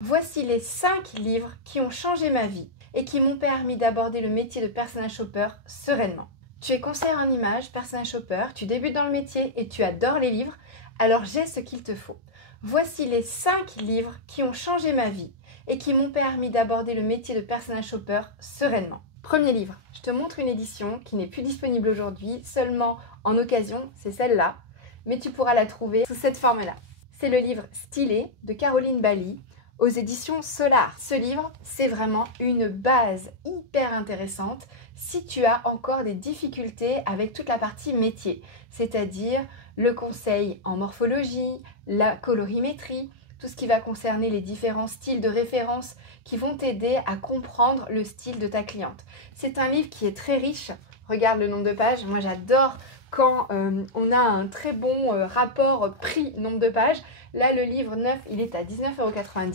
Voici les 5 livres qui ont changé ma vie et qui m'ont permis d'aborder le métier de personal shopper sereinement. Tu es conseillère en images, personal shopper, tu débutes dans le métier et tu adores les livres, alors j'ai ce qu'il te faut. Voici les 5 livres qui ont changé ma vie et qui m'ont permis d'aborder le métier de personal shopper sereinement. Premier livre, je te montre une édition qui n'est plus disponible aujourd'hui, seulement en occasion, c'est celle-là, mais tu pourras la trouver sous cette forme-là. C'est le livre Stylé de Caroline Bailly aux éditions Solar. Ce livre, c'est vraiment une base hyper intéressante si tu as encore des difficultés avec toute la partie métier, c'est-à-dire le conseil en morphologie, la colorimétrie, tout ce qui va concerner les différents styles de référence qui vont t'aider à comprendre le style de ta cliente. C'est un livre qui est très riche. Regarde le nombre de pages. Moi, j'adore quand on a un très bon rapport prix-nombre de pages. Là, le livre neuf, il est à 19,90 €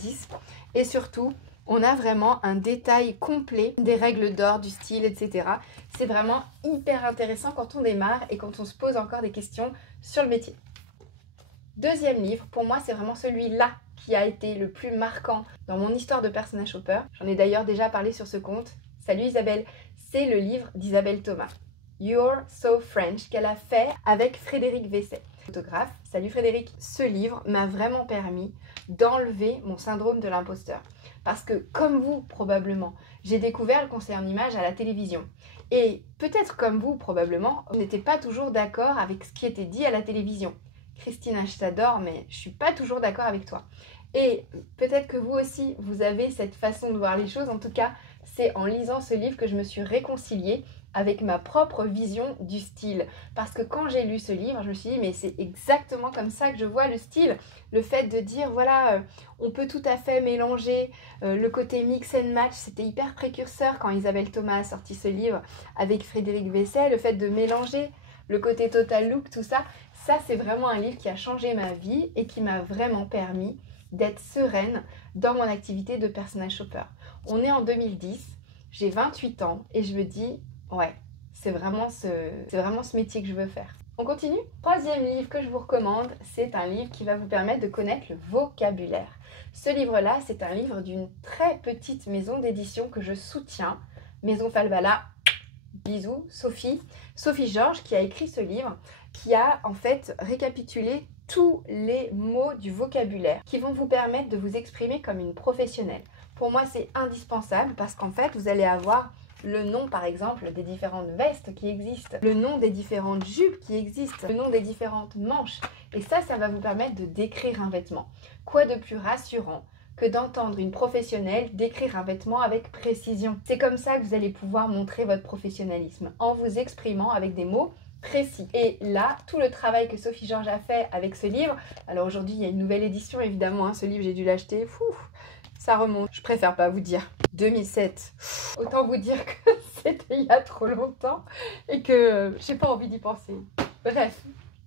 et surtout, on a vraiment un détail complet des règles d'or, du style, etc. C'est vraiment hyper intéressant quand on démarre et quand on se pose encore des questions sur le métier. Deuxième livre, pour moi, c'est vraiment celui-là qui a été le plus marquant dans mon histoire de personal shopper. J'en ai d'ailleurs déjà parlé sur ce compte. Salut Isabelle, c'est le livre d'Isabelle Thomas. You're So French qu'elle a fait avec Frédéric Vesset, photographe. Salut Frédéric. Ce livre m'a vraiment permis d'enlever mon syndrome de l'imposteur. Parce que comme vous probablement, j'ai découvert le conseil en images à la télévision. Et peut-être comme vous probablement, vous n'étiez pas toujours d'accord avec ce qui était dit à la télévision. Christine, je t'adore, mais je ne suis pas toujours d'accord avec toi. Et peut-être que vous aussi, vous avez cette façon de voir les choses. En tout cas, c'est en lisant ce livre que je me suis réconciliée avec ma propre vision du style. Parce que quand j'ai lu ce livre, je me suis dit, mais c'est exactement comme ça que je vois le style. Le fait de dire, voilà, on peut tout à fait mélanger le côté mix and match. C'était hyper précurseur quand Isabelle Thomas a sorti ce livre avec Frédéric Vesset. Le fait de mélanger le côté total look, tout ça. Ça, c'est vraiment un livre qui a changé ma vie et qui m'a vraiment permis d'être sereine dans mon activité de personal shopper. On est en 2010, j'ai 28 ans et je me dis, ouais, c'est vraiment ce métier que je veux faire. On continue. Troisième livre que je vous recommande, c'est un livre qui va vous permettre de connaître le vocabulaire. Ce livre-là, c'est un livre d'une très petite maison d'édition que je soutiens, Maison Falbala. Bisous, Sophie Georges qui a écrit ce livre, qui a en fait récapitulé tous les mots du vocabulaire qui vont vous permettre de vous exprimer comme une professionnelle. Pour moi, c'est indispensable parce qu'en fait, vous allez avoir le nom, par exemple, des différentes vestes qui existent, le nom des différentes jupes qui existent, le nom des différentes manches. Et ça va vous permettre de décrire un vêtement. Quoi de plus rassurant que d'entendre une professionnelle décrire un vêtement avec précision. C'est comme ça que vous allez pouvoir montrer votre professionnalisme, en vous exprimant avec des mots précis. Et là, tout le travail que Sophie Georges a fait avec ce livre, alors aujourd'hui il y a une nouvelle édition évidemment, ce livre j'ai dû l'acheter, ça remonte, je préfère pas vous dire, 2007, autant vous dire que c'était il y a trop longtemps et que j'ai pas envie d'y penser. Bref.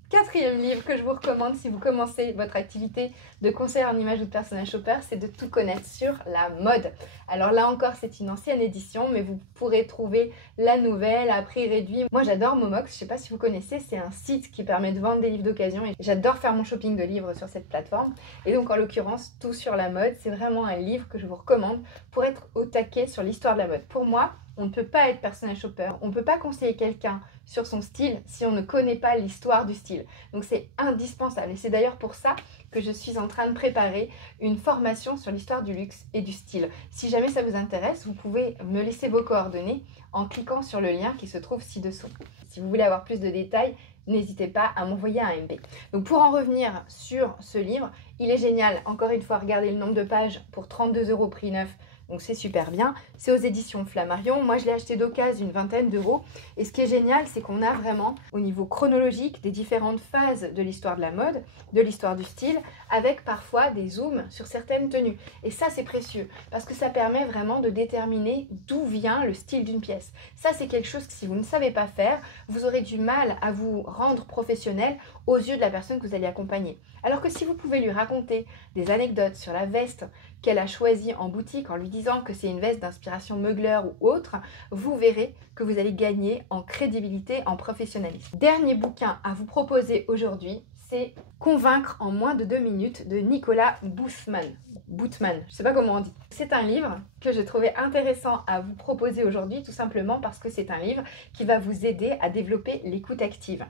Quatrième livre que je vous recommande si vous commencez votre activité de conseillère en images ou de personal shopper, c'est de tout connaître sur la mode. Alors là encore, c'est une ancienne édition, mais vous pourrez trouver la nouvelle à prix réduit. Moi, j'adore Momox, je ne sais pas si vous connaissez, c'est un site qui permet de vendre des livres d'occasion et j'adore faire mon shopping de livres sur cette plateforme. Et donc, en l'occurrence, tout sur la mode, c'est vraiment un livre que je vous recommande pour être au taquet sur l'histoire de la mode. Pour moi, on ne peut pas être personal shopper, on ne peut pas conseiller quelqu'un sur son style si on ne connaît pas l'histoire du style. Donc c'est indispensable et c'est d'ailleurs pour ça que je suis en train de préparer une formation sur l'histoire du luxe et du style. Si jamais ça vous intéresse, vous pouvez me laisser vos coordonnées en cliquant sur le lien qui se trouve ci-dessous. Si vous voulez avoir plus de détails, n'hésitez pas à m'envoyer un MP. Donc pour en revenir sur ce livre, il est génial. Encore une fois, regardez le nombre de pages pour 32 € prix neuf. Donc c'est super bien. C'est aux éditions Flammarion. Moi, je l'ai acheté d'occasion une vingtaine d'euros. Et ce qui est génial, c'est qu'on a vraiment, au niveau chronologique, des différentes phases de l'histoire de la mode, de l'histoire du style, avec parfois des zooms sur certaines tenues. Et ça, c'est précieux, parce que ça permet vraiment de déterminer d'où vient le style d'une pièce. Ça, c'est quelque chose que si vous ne savez pas faire, vous aurez du mal à vous rendre professionnel aux yeux de la personne que vous allez accompagner. Alors que si vous pouvez lui raconter des anecdotes sur la veste qu'elle a choisie en boutique en lui disant que c'est une veste d'inspiration Mugler ou autre, vous verrez que vous allez gagner en crédibilité, en professionnalisme. Dernier bouquin à vous proposer aujourd'hui, c'est Convaincre en moins de 2 minutes de Nicolas Boothman. Je ne sais pas comment on dit. C'est un livre que je trouvais intéressant à vous proposer aujourd'hui, tout simplement parce que c'est un livre qui va vous aider à développer l'écoute active.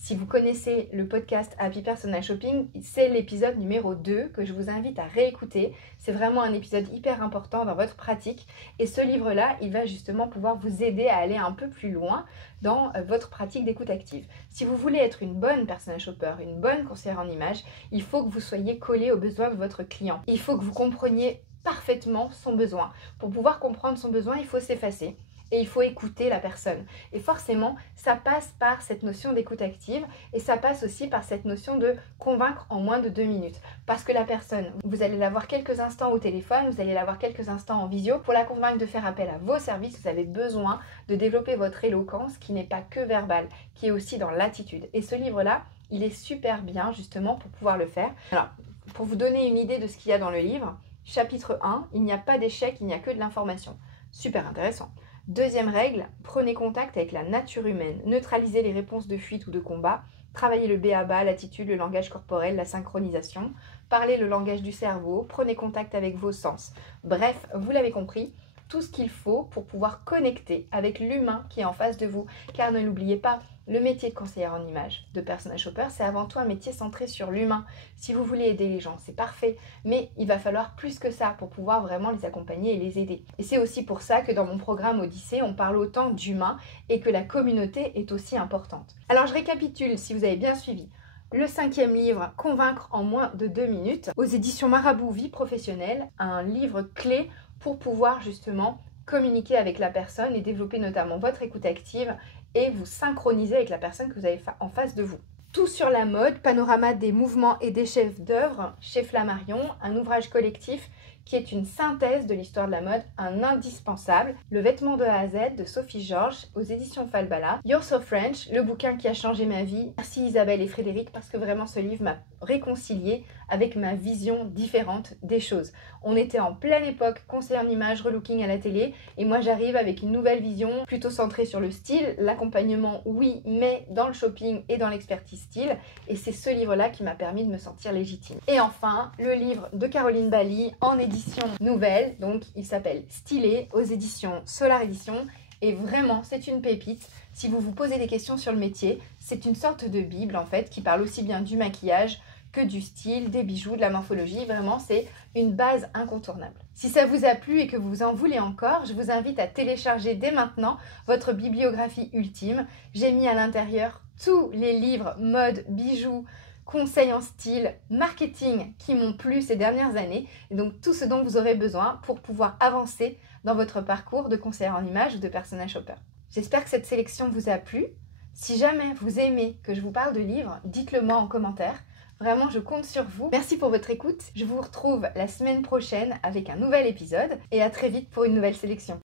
Si vous connaissez le podcast Happy Personal Shopping, c'est l'épisode numéro 2 que je vous invite à réécouter. C'est vraiment un épisode hyper important dans votre pratique. Et ce livre-là, il va justement pouvoir vous aider à aller un peu plus loin dans votre pratique d'écoute active. Si vous voulez être une bonne personal shopper, une bonne conseillère en images, il faut que vous soyez collé aux besoins de votre client. Il faut que vous compreniez parfaitement son besoin. Pour pouvoir comprendre son besoin, il faut s'effacer. Et il faut écouter la personne. Et forcément, ça passe par cette notion d'écoute active et ça passe aussi par cette notion de convaincre en moins de 2 minutes. Parce que la personne, vous allez la voir quelques instants au téléphone, vous allez la voir quelques instants en visio. Pour la convaincre de faire appel à vos services, vous avez besoin de développer votre éloquence qui n'est pas que verbale, qui est aussi dans l'attitude. Et ce livre-là, il est super bien justement pour pouvoir le faire. Alors, pour vous donner une idée de ce qu'il y a dans le livre, chapitre 1, il n'y a pas d'échec, il n'y a que de l'information. Super intéressant. Deuxième règle, prenez contact avec la nature humaine, neutralisez les réponses de fuite ou de combat, travaillez le b.a.-ba, l'attitude, le langage corporel, la synchronisation, parlez le langage du cerveau, prenez contact avec vos sens. Bref, vous l'avez compris, tout ce qu'il faut pour pouvoir connecter avec l'humain qui est en face de vous. Car ne l'oubliez pas, le métier de conseillère en images, de personal shopper, c'est avant tout un métier centré sur l'humain. Si vous voulez aider les gens, c'est parfait, mais il va falloir plus que ça pour pouvoir vraiment les accompagner et les aider. Et c'est aussi pour ça que dans mon programme Odyssée, on parle autant d'humain et que la communauté est aussi importante. Alors je récapitule si vous avez bien suivi. Le 5e livre, Convaincre en moins de 2 minutes, aux éditions Marabout Vie Professionnelle, un livre clé pour pouvoir justement communiquer avec la personne et développer notamment votre écoute active et vous synchroniser avec la personne que vous avez en face de vous. Tout sur la mode, panorama des mouvements et des chefs d'œuvre chez Flammarion, un ouvrage collectif qui est une synthèse de l'histoire de la mode, un indispensable. Le vêtement de A à Z de Sophie Georges aux éditions Falbala. You're So French, le bouquin qui a changé ma vie. Merci Isabelle et Frédéric parce que vraiment ce livre m'a réconciliée avec ma vision différente des choses. On était en pleine époque conseiller en images, relooking à la télé et moi j'arrive avec une nouvelle vision plutôt centrée sur le style, l'accompagnement oui, mais dans le shopping et dans l'expertise style et c'est ce livre-là qui m'a permis de me sentir légitime. Et enfin, le livre de Caroline Bally en édition nouvelle, donc il s'appelle Stylé aux éditions Solar Édition et vraiment c'est une pépite. Si vous vous posez des questions sur le métier, c'est une sorte de bible en fait qui parle aussi bien du maquillage que du style, des bijoux, de la morphologie. Vraiment, c'est une base incontournable. Si ça vous a plu et que vous en voulez encore, je vous invite à télécharger dès maintenant votre bibliographie ultime. J'ai mis à l'intérieur tous les livres mode, bijoux, conseils en style, marketing qui m'ont plu ces dernières années. Et donc tout ce dont vous aurez besoin pour pouvoir avancer dans votre parcours de conseillère en images ou de personal shopper. J'espère que cette sélection vous a plu. Si jamais vous aimez que je vous parle de livres, dites-le moi en commentaire. Vraiment, je compte sur vous. Merci pour votre écoute. Je vous retrouve la semaine prochaine avec un nouvel épisode et à très vite pour une nouvelle sélection.